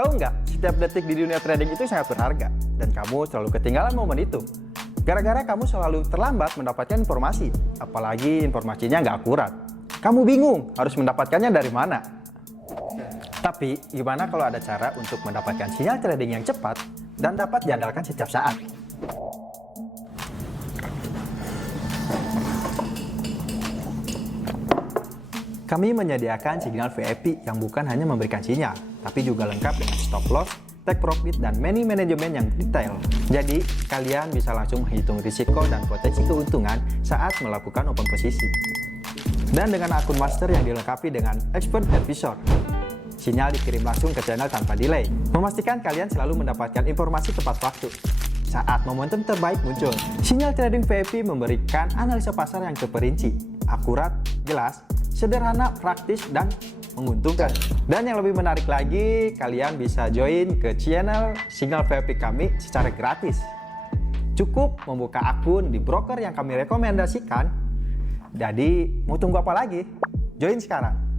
Tahu nggak, setiap detik di dunia trading itu sangat berharga, dan kamu selalu ketinggalan momen itu. Gara-gara kamu selalu terlambat mendapatkan informasi, apalagi informasinya nggak akurat. Kamu bingung harus mendapatkannya dari mana. Tapi, gimana kalau ada cara untuk mendapatkan sinyal trading yang cepat dan dapat diandalkan setiap saat? Kami menyediakan signal VIP yang bukan hanya memberikan sinyal, tapi juga lengkap dengan stop loss, take profit, dan manajemen yang detail. Jadi, kalian bisa langsung menghitung risiko dan potensi keuntungan saat melakukan open posisi. Dan dengan akun master yang dilengkapi dengan expert advisor, sinyal dikirim langsung ke channel tanpa delay, memastikan kalian selalu mendapatkan informasi tepat waktu saat momentum terbaik muncul. Sinyal trading VIP memberikan analisa pasar yang terperinci, akurat, jelas, sederhana, praktis, dan menguntungkan. Dan yang lebih menarik lagi, kalian bisa join ke channel sinyal VIP kami secara gratis. Cukup membuka akun di broker yang kami rekomendasikan. Jadi, mau tunggu apa lagi? Join sekarang.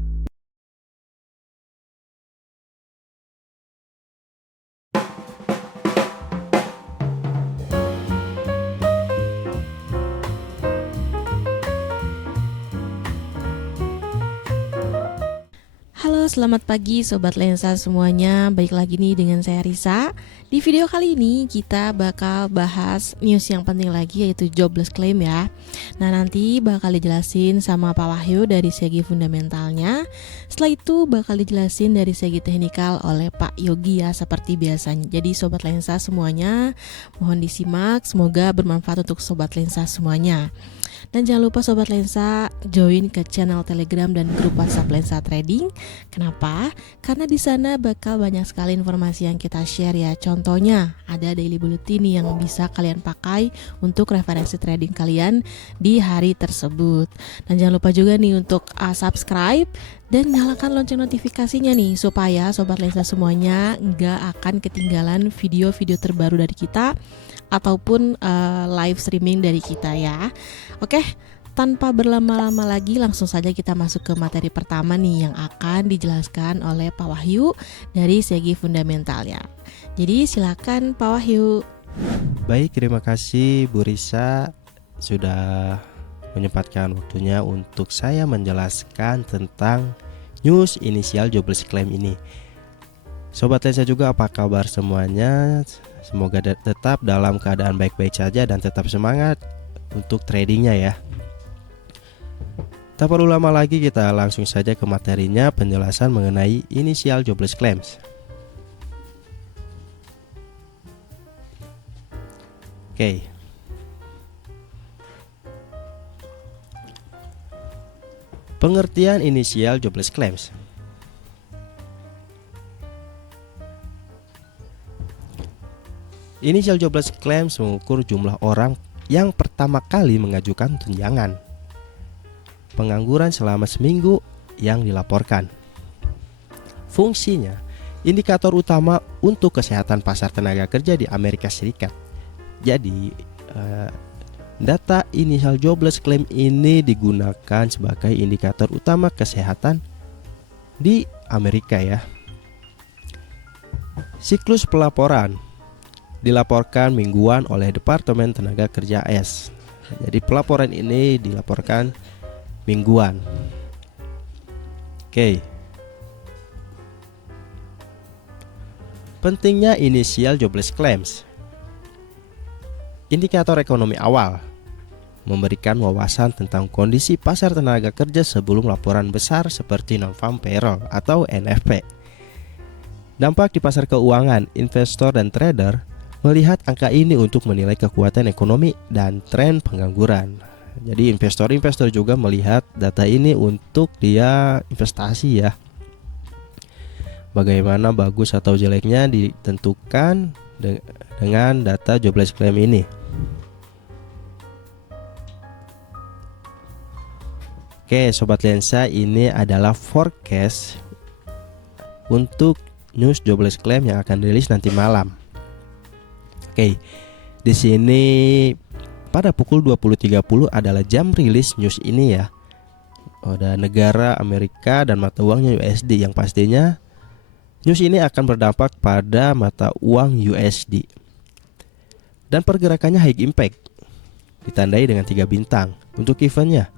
Halo, selamat pagi Sobat Lensa semuanya. Baik lagi nih dengan saya Risa. Di video kali ini kita bakal bahas news yang penting lagi, yaitu jobless claim ya. Nah, nanti bakal dijelasin sama Pak Wahyu dari segi fundamentalnya. Setelah itu bakal dijelasin dari segi teknikal oleh Pak Yogi ya, seperti biasanya. Jadi Sobat Lensa semuanya mohon disimak, semoga bermanfaat untuk Sobat Lensa semuanya. Dan jangan lupa Sobat Lensa join ke channel Telegram dan grup WhatsApp Lensa Trading. Kenapa? Karena di sana bakal banyak sekali informasi yang kita share ya. Contohnya ada daily bulletin yang bisa kalian pakai untuk referensi trading kalian di hari tersebut. Dan jangan lupa juga nih untuk subscribe dan nyalakan lonceng notifikasinya nih, supaya Sobat Lensa semuanya nggak akan ketinggalan video-video terbaru dari kita ataupun live streaming dari kita ya. Oke, tanpa berlama-lama lagi langsung saja kita masuk ke materi pertama nih yang akan dijelaskan oleh Pak Wahyu dari segi fundamentalnya. Jadi silakan Pak Wahyu. Baik, terima kasih Bu Risa sudah menyempatkan waktunya untuk saya menjelaskan tentang news inisial jobless claim ini. Sobat Lensa juga apa kabar semuanya? Semoga tetap dalam keadaan baik-baik saja dan tetap semangat untuk tradingnya ya. Tak perlu lama lagi, kita langsung saja ke materinya, penjelasan mengenai initial jobless claims. Oke. Pengertian initial jobless claims. Initial jobless claims mengukur jumlah orang yang pertama kali mengajukan tunjangan pengangguran selama seminggu yang dilaporkan. Fungsinya, indikator utama untuk kesehatan pasar tenaga kerja di Amerika Serikat. Jadi, data initial jobless claim ini digunakan sebagai indikator utama kesehatan di Amerika ya. Siklus pelaporan dilaporkan mingguan oleh Departemen Tenaga Kerja AS. Jadi pelaporan ini dilaporkan mingguan. Oke. Pentingnya initial jobless claims. Indikator ekonomi awal memberikan wawasan tentang kondisi pasar tenaga kerja sebelum laporan besar seperti non-farm payroll atau NFP. Dampak di pasar keuangan, investor dan trader melihat angka ini untuk menilai kekuatan ekonomi dan tren pengangguran. Jadi investor juga melihat data ini untuk dia investasi ya. Bagaimana bagus atau jeleknya ditentukan dengan data jobless claim ini. Oke, Sobat Lensa, ini adalah forecast untuk news jobless claim yang akan rilis nanti malam. Oke, di sini pada pukul 20.30 adalah jam rilis news ini ya. Ada negara Amerika dan mata uangnya USD yang pastinya News ini akan berdampak pada mata uang USD. Dan pergerakannya high impact, ditandai dengan 3 bintang. Untuk eventnya,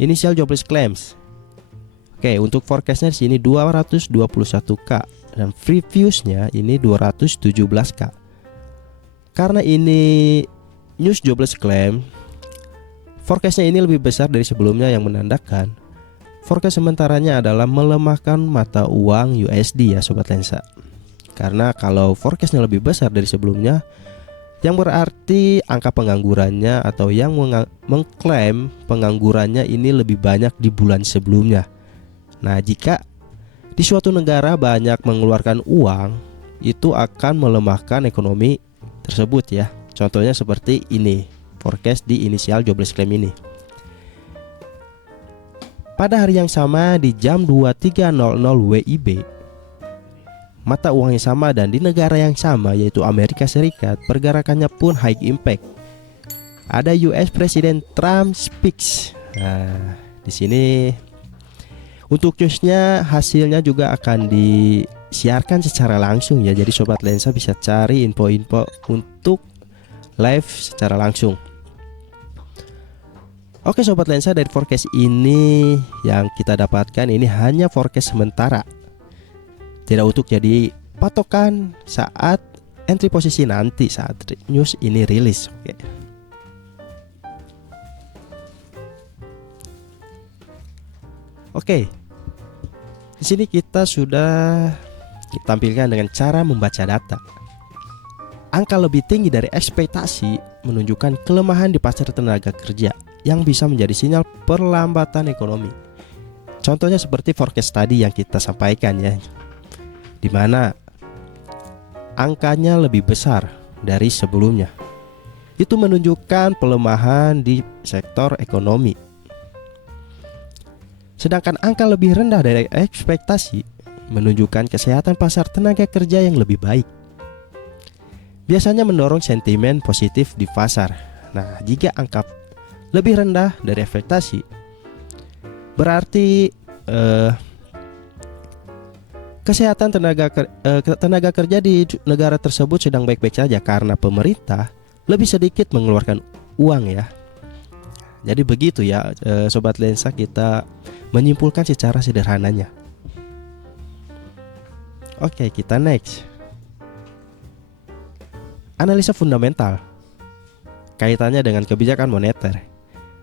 initial jobless claims. Oke, untuk forecastnya di sini 221k dan previousnya ini 217k. Karena ini news jobless claim, forecastnya ini lebih besar dari sebelumnya yang menandakan forecast sementaranya adalah melemahkan mata uang USD ya Sobat Lensa. Karena kalau forecastnya lebih besar dari sebelumnya, yang berarti angka penganggurannya atau yang mengklaim penganggurannya ini lebih banyak di bulan sebelumnya. Nah, jika di suatu negara banyak mengeluarkan uang, itu akan melemahkan ekonomi tersebut ya. Contohnya seperti ini, forecast di initial jobless claim ini. Pada hari yang sama di jam 23.00 WIB, mata uang yang sama dan di negara yang sama yaitu Amerika Serikat, pergerakannya pun high impact. Ada US Presiden Trump speaks. Nah, di sini untuk newsnya hasilnya juga akan disiarkan secara langsung ya. Jadi Sobat Lensa bisa cari info-info untuk live secara langsung. Oke Sobat Lensa, dari forecast ini yang kita dapatkan ini hanya forecast sementara, tidak untuk jadi patokan saat entry posisi nanti saat news ini rilis. Oke. Di sini kita sudah ditampilkan dengan cara membaca data. Angka lebih tinggi dari ekspektasi menunjukkan kelemahan di pasar tenaga kerja yang bisa menjadi sinyal perlambatan ekonomi. Contohnya seperti forecast tadi yang kita sampaikan ya, di mana angkanya lebih besar dari sebelumnya. Itu menunjukkan pelemahan di sektor ekonomi. Sedangkan angka lebih rendah dari ekspektasi menunjukkan kesehatan pasar tenaga kerja yang lebih baik. Biasanya mendorong sentimen positif di pasar. Nah, jika angka lebih rendah dari ekspektasi, berarti kesehatan tenaga kerja di negara tersebut sedang baik-baik saja karena pemerintah lebih sedikit mengeluarkan uang ya. Jadi begitu ya Sobat Lensa, kita menyimpulkan secara sederhananya. Oke, kita next. Analisa fundamental. Kaitannya dengan kebijakan moneter.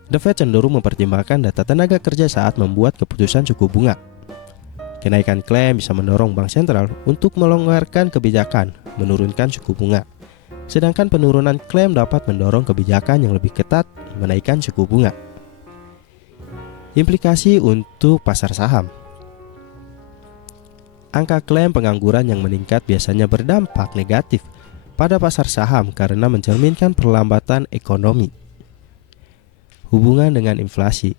The Fed cenderung mempertimbangkan data tenaga kerja saat membuat keputusan suku bunga. Kenaikan klaim bisa mendorong bank sentral untuk melonggarkan kebijakan, menurunkan suku bunga. Sedangkan penurunan klaim dapat mendorong kebijakan yang lebih ketat, menaikkan suku bunga. Implikasi untuk pasar saham. Angka klaim pengangguran yang meningkat biasanya berdampak negatif pada pasar saham karena mencerminkan perlambatan ekonomi. Hubungan dengan inflasi.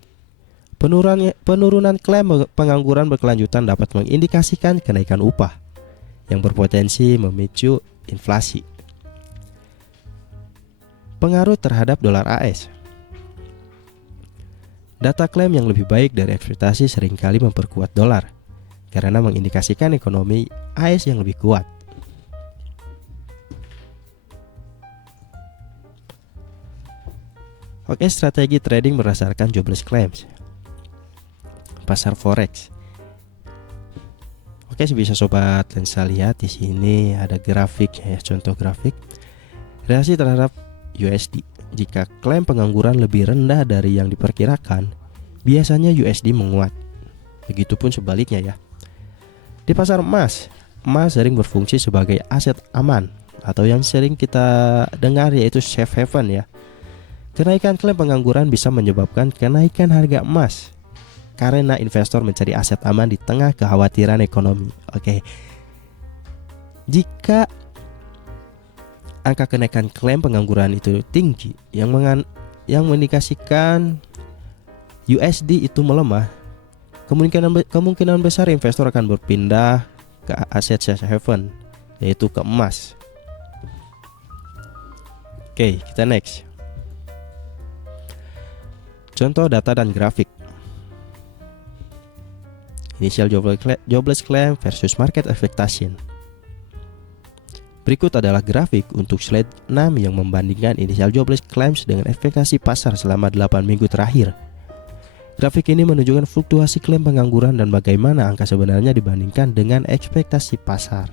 Penurunan klaim pengangguran berkelanjutan dapat mengindikasikan kenaikan upah yang berpotensi memicu inflasi. Pengaruh terhadap dolar AS. Data klaim yang lebih baik dari ekspektasi seringkali memperkuat dolar karena mengindikasikan ekonomi AS yang lebih kuat. Oke, strategi trading berdasarkan jobless claims. Pasar forex. Oke, bisa Sobat Lensa lihat di sini ada grafik ya, contoh grafik reaksi terhadap USD. Jika klaim pengangguran lebih rendah dari yang diperkirakan, biasanya USD menguat. Begitupun sebaliknya ya. Di pasar emas sering berfungsi sebagai aset aman atau yang sering kita dengar yaitu safe haven ya. Kenaikan klaim pengangguran bisa menyebabkan kenaikan harga emas karena investor mencari aset aman di tengah kekhawatiran ekonomi. Oke. Jika angka kenaikan klaim pengangguran itu tinggi yang mengindikasikan USD itu melemah, kemungkinan besar investor akan berpindah ke aset safe haven yaitu ke emas. Oke, kita next. Contoh data dan grafik. Initial jobless claim versus market expectation. Berikut adalah grafik untuk slide 6 yang membandingkan initial jobless claims dengan ekspektasi pasar selama 8 minggu terakhir. Grafik ini menunjukkan fluktuasi klaim pengangguran dan bagaimana angka sebenarnya dibandingkan dengan ekspektasi pasar.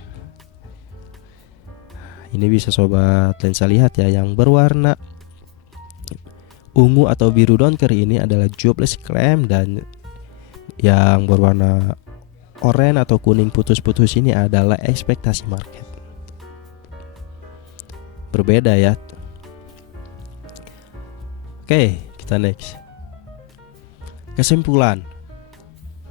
Ini bisa sobat lensa lihat ya, yang berwarna ungu atau biru donker ini adalah jobless claim, dan yang berwarna oranye atau kuning putus-putus ini adalah ekspektasi market. Berbeda ya. Oke, kita next. Kesimpulan,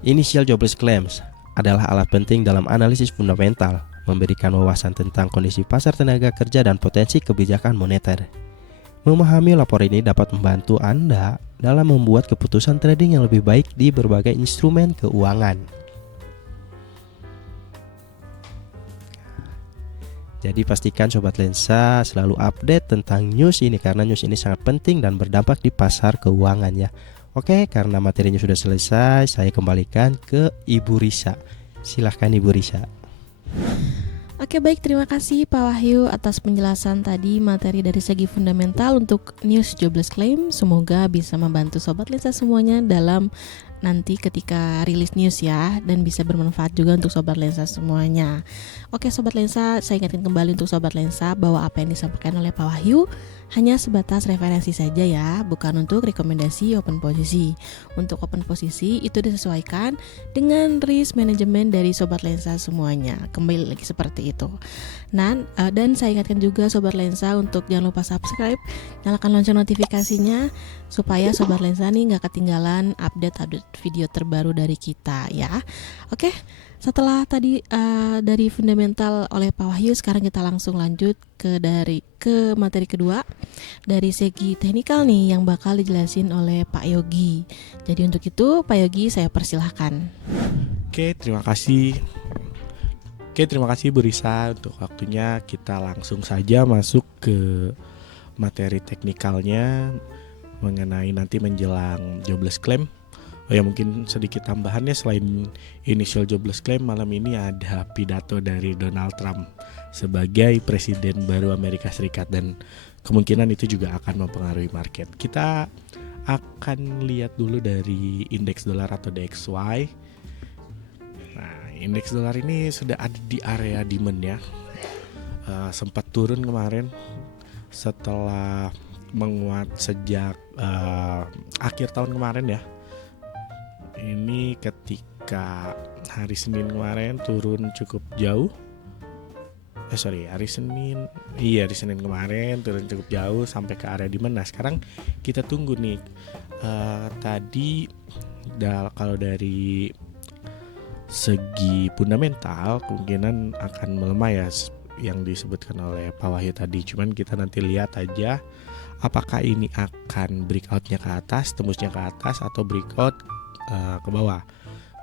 initial jobless claims adalah alat penting dalam analisis fundamental, memberikan wawasan tentang kondisi pasar tenaga kerja dan potensi kebijakan moneter. Memahami laporan ini dapat membantu Anda dalam membuat keputusan trading yang lebih baik di berbagai instrumen keuangan. Jadi pastikan sobat lensa selalu update tentang news ini, karena news ini sangat penting dan berdampak di pasar keuangan ya. Oke, karena materinya sudah selesai, saya kembalikan ke Ibu Risa. Silahkan Ibu Risa. Oke, baik, terima kasih Pak Wahyu atas penjelasan tadi materi dari segi fundamental untuk news jobless claim. Semoga bisa membantu sobat lensa semuanya dalam nanti ketika rilis news ya, dan bisa bermanfaat juga untuk sobat lensa semuanya. Oke sobat lensa, saya ingatkan kembali untuk sobat lensa bahwa apa yang disampaikan oleh Pak Wahyu hanya sebatas referensi saja ya, bukan untuk rekomendasi open posisi. Untuk open posisi itu disesuaikan dengan risk manajemen dari sobat lensa semuanya. Kembali lagi seperti itu. Dan saya ingatkan juga sobat lensa untuk jangan lupa subscribe, nyalakan lonceng notifikasinya supaya sobat lensa nih gak ketinggalan update video terbaru dari kita ya. Oke, setelah tadi dari fundamental oleh Pak Wahyu, sekarang kita langsung lanjut ke materi kedua dari segi teknikal nih yang bakal dijelasin oleh Pak Yogi. Jadi untuk itu Pak Yogi saya persilahkan. Oke, terima kasih Bu Risa untuk waktunya. Kita langsung saja masuk ke materi teknikalnya mengenai nanti menjelang jobless claim. Oh ya, mungkin sedikit tambahannya, selain initial jobless claim, malam ini ada pidato dari Donald Trump sebagai presiden baru Amerika Serikat, dan kemungkinan itu juga akan mempengaruhi market. Kita akan lihat dulu dari indeks dolar atau DXY. Nah, indeks dolar ini sudah ada di area demand ya. Sempat turun kemarin setelah menguat sejak akhir tahun kemarin ya. Ini ketika hari Senin kemarin turun cukup jauh. Hari Senin kemarin turun cukup jauh sampai ke area demand. Nah, sekarang kita tunggu nih. Tadi kalau dari segi fundamental kemungkinan akan melemah ya, yang disebutkan oleh Pak Wahyu tadi. Cuman kita nanti lihat aja apakah ini akan breakoutnya ke atas, tembusnya ke atas, atau breakout ke bawah.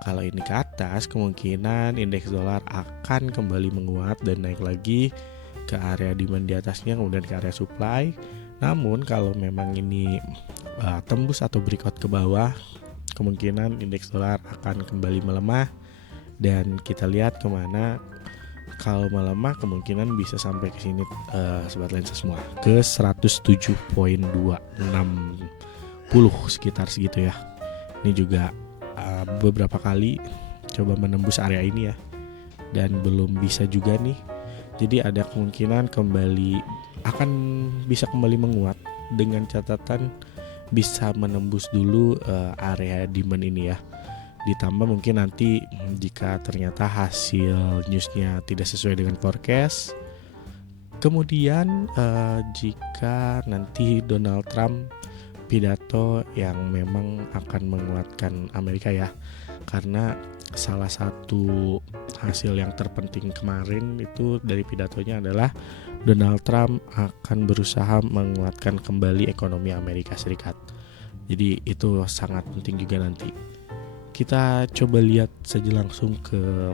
Kalau ini ke atas, kemungkinan indeks dolar akan kembali menguat dan naik lagi ke area demand di atasnya, kemudian ke area supply. Namun kalau memang ini tembus atau breakout ke bawah, kemungkinan indeks dolar akan kembali melemah, dan kita lihat kemana. Kalau melemah kemungkinan bisa sampai ke sini sobat lensa semua, ke 107.260 sekitar segitu ya. Ini juga beberapa kali coba menembus area ini ya, dan belum bisa juga nih. Jadi ada kemungkinan akan bisa kembali menguat, dengan catatan bisa menembus dulu area demand ini ya. Ditambah mungkin nanti jika ternyata hasil newsnya tidak sesuai dengan forecast, kemudian jika nanti Donald Trump pidato yang memang akan menguatkan Amerika ya, karena salah satu hasil yang terpenting kemarin itu dari pidatonya adalah Donald Trump akan berusaha menguatkan kembali ekonomi Amerika Serikat. Jadi itu sangat penting juga nanti. Kita coba lihat saja langsung ke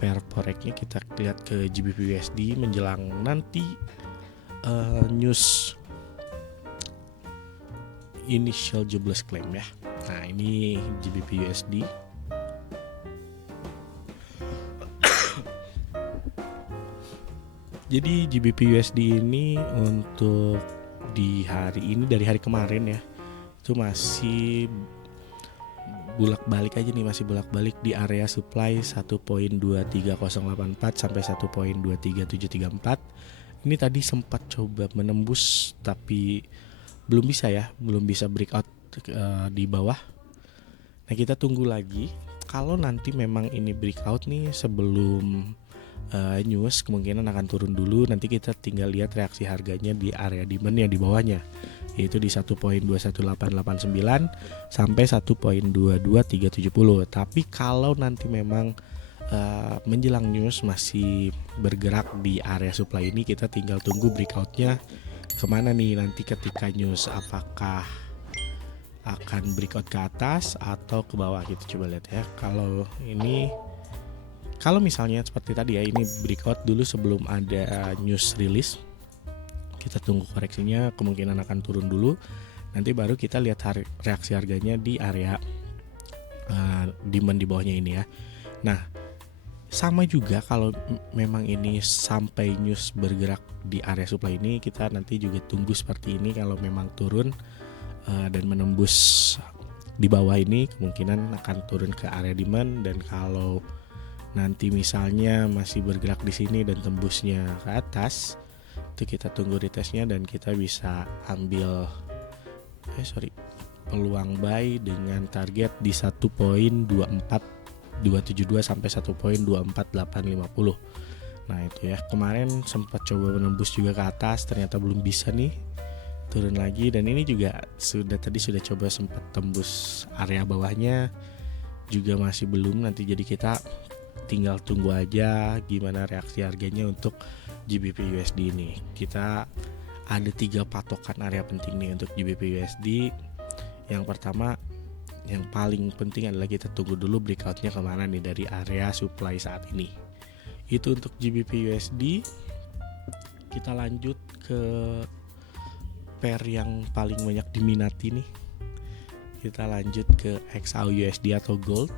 pair forex-nya. Kita lihat ke GBP USD menjelang nanti news initial jobless claim ya. Nah, ini GBP USD. Jadi GBP USD ini untuk di hari ini dari hari kemarin ya, itu masih masih bolak-balik di area supply 1.23084 sampai 1.23734. Ini tadi sempat coba menembus tapi belum bisa breakout di bawah. Nah, kita tunggu lagi. Kalau nanti memang ini breakout nih sebelum news, kemungkinan akan turun dulu. Nanti kita tinggal lihat reaksi harganya di area demand yang di bawahnya, yaitu di 1.21889 sampai 1.22370. Tapi kalau nanti memang menjelang news masih bergerak di area supply ini, kita tinggal tunggu breakoutnya kemana nih nanti ketika news, apakah akan breakout ke atas atau ke bawah. Kita coba lihat ya. Kalau misalnya seperti tadi ya, ini breakout dulu sebelum ada news release, kita tunggu koreksinya, kemungkinan akan turun dulu. Nanti baru kita lihat reaksi harganya di area demand di bawahnya ini ya. Nah, sama juga kalau memang ini sampai news bergerak di area supply ini, kita nanti juga tunggu seperti ini. Kalau memang turun dan menembus di bawah ini, kemungkinan akan turun ke area demand. Dan kalau nanti misalnya masih bergerak di sini dan tembusnya ke atas, itu kita tunggu retestnya dan kita bisa ambil peluang buy dengan target di 1.24272 sampai 1.24850. Nah, itu ya, kemarin sempat coba menembus juga ke atas, ternyata belum bisa nih, turun lagi. Dan ini juga sudah coba sempat tembus area bawahnya, juga masih belum. Nanti jadi kita tinggal tunggu aja gimana reaksi harganya untuk GBP USD ini. Kita ada 3 patokan area penting nih untuk GBP USD. Yang pertama, yang paling penting adalah kita tunggu dulu breakoutnya kemana nih dari area supply saat ini. Itu untuk GBP USD. Kita lanjut ke pair yang paling banyak diminati nih. Kita lanjut ke XAU USD atau gold.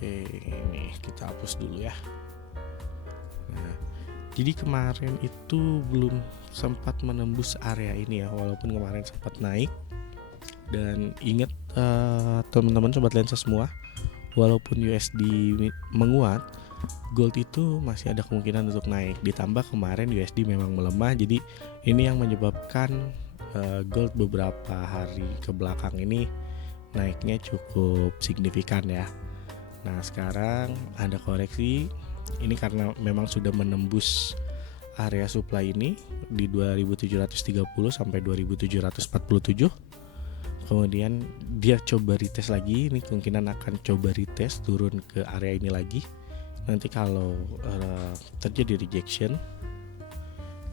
Oke, ini kita hapus dulu ya. Nah, jadi kemarin itu belum sempat menembus area ini ya, walaupun kemarin sempat naik. Dan ingat teman-teman sobat lensa semua, walaupun USD menguat, gold itu masih ada kemungkinan untuk naik. Ditambah kemarin USD memang melemah, jadi ini yang menyebabkan gold beberapa hari ke belakang ini naiknya cukup signifikan ya. Nah, sekarang ada koreksi. Ini karena memang sudah menembus area supply ini di 2730 sampai 2747. Kemudian dia coba retest lagi. Ini kemungkinan akan coba retest turun ke area ini lagi. Nanti kalau terjadi rejection,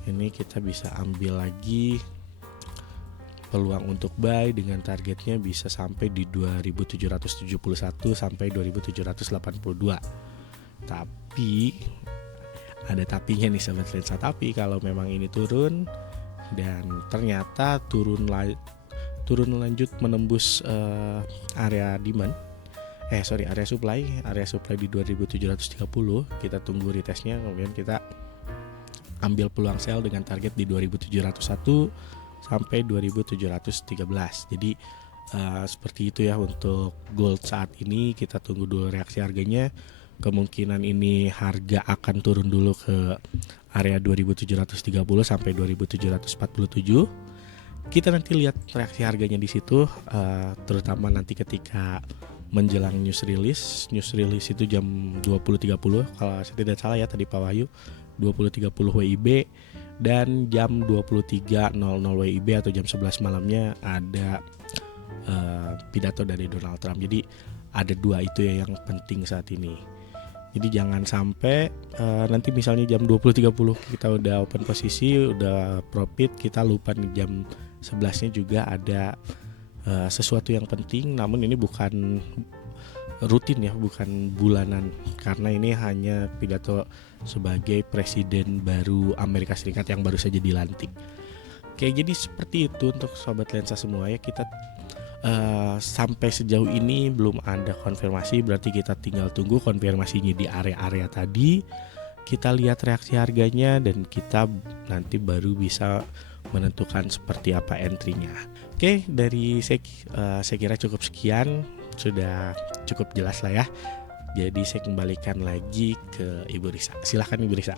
ini kita bisa ambil lagi peluang untuk buy dengan targetnya bisa sampai di 2771 sampai 2782. Tapi ada tapinya nih sobat lensa. Tapi kalau memang ini turun dan ternyata turun lanjut menembus area demand, area supply di 2730, kita tunggu retestnya, kemudian kita ambil peluang sell dengan target di 2701 sampai 2713. Jadi seperti itu ya untuk gold saat ini. Kita tunggu dulu reaksi harganya. Kemungkinan ini harga akan turun dulu ke area 2730 sampai 2747. Kita nanti lihat reaksi harganya di situ, terutama nanti ketika menjelang news release. News release itu jam 20.30 kalau saya tidak salah ya tadi Pak Wahyu, 20.30 WIB. Dan jam 23.00 WIB atau jam 11 malamnya ada pidato dari Donald Trump. Jadi ada 2 itu ya yang penting saat ini. Jadi jangan sampai nanti misalnya jam 20.30 kita udah open posisi, udah profit, kita lupa nih jam 11-nya juga ada sesuatu yang penting. Namun ini bukan rutin ya, bukan bulanan, karena ini hanya pidato sebagai presiden baru Amerika Serikat yang baru saja dilantik. Oke, jadi seperti itu untuk sobat lensa semua ya. Kita sampai sejauh ini belum ada konfirmasi, berarti kita tinggal tunggu konfirmasinya di area-area tadi. kita lihat reaksi harganya dan kita nanti baru bisa menentukan seperti apa entry-nya. Oke, dari saya kira cukup sekian, sudah cukup jelas lah ya. Jadi saya kembalikan lagi ke Ibu Risa. Silahkan Ibu Risa.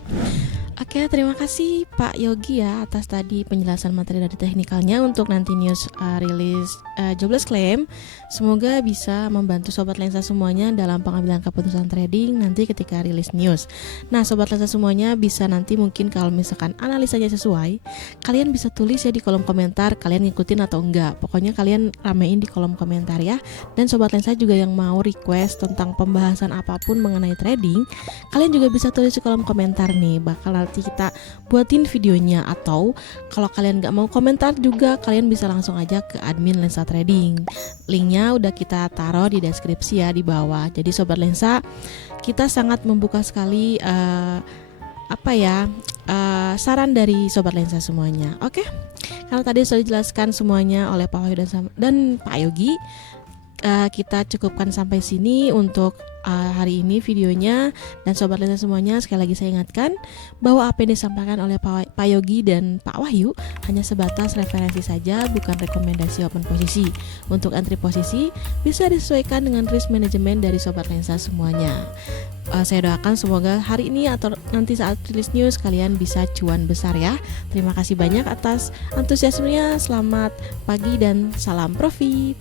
Oke, terima kasih Pak Yogi ya atas tadi penjelasan materi dari teknikalnya untuk nanti news rilis jobless claim. Semoga bisa membantu Sobat Lensa semuanya dalam pengambilan keputusan trading nanti ketika rilis news. Nah, Sobat Lensa semuanya bisa nanti mungkin kalau misalkan analisanya sesuai, kalian bisa tulis ya di kolom komentar kalian ngikutin atau enggak. Pokoknya kalian ramein di kolom komentar ya. Dan Sobat Lensa juga yang mau request tentang pembahasan apapun mengenai trading, kalian juga bisa tulis di kolom komentar nih, bakal nanti kita buatin videonya. Atau kalau kalian nggak mau komentar juga, kalian bisa langsung aja ke admin Lensa Trading. Linknya udah kita taruh di deskripsi ya di bawah. Jadi Sobat Lensa, kita sangat membuka sekali saran dari Sobat Lensa semuanya. Oke, kalau tadi sudah dijelaskan semuanya oleh Pak Wahyu dan Pak Yogi, kita cukupkan sampai sini untuk hari ini videonya. Dan Sobat Lensa semuanya, sekali lagi saya ingatkan bahwa apa yang disampaikan oleh Pak Yogi dan Pak Wahyu hanya sebatas referensi saja, bukan rekomendasi open posisi. Untuk entry posisi bisa disesuaikan dengan risk management dari Sobat Lensa semuanya. Saya doakan semoga hari ini atau nanti saat rilis news kalian bisa cuan besar ya. Terima kasih banyak atas antusiasmenya. Selamat pagi dan salam profit.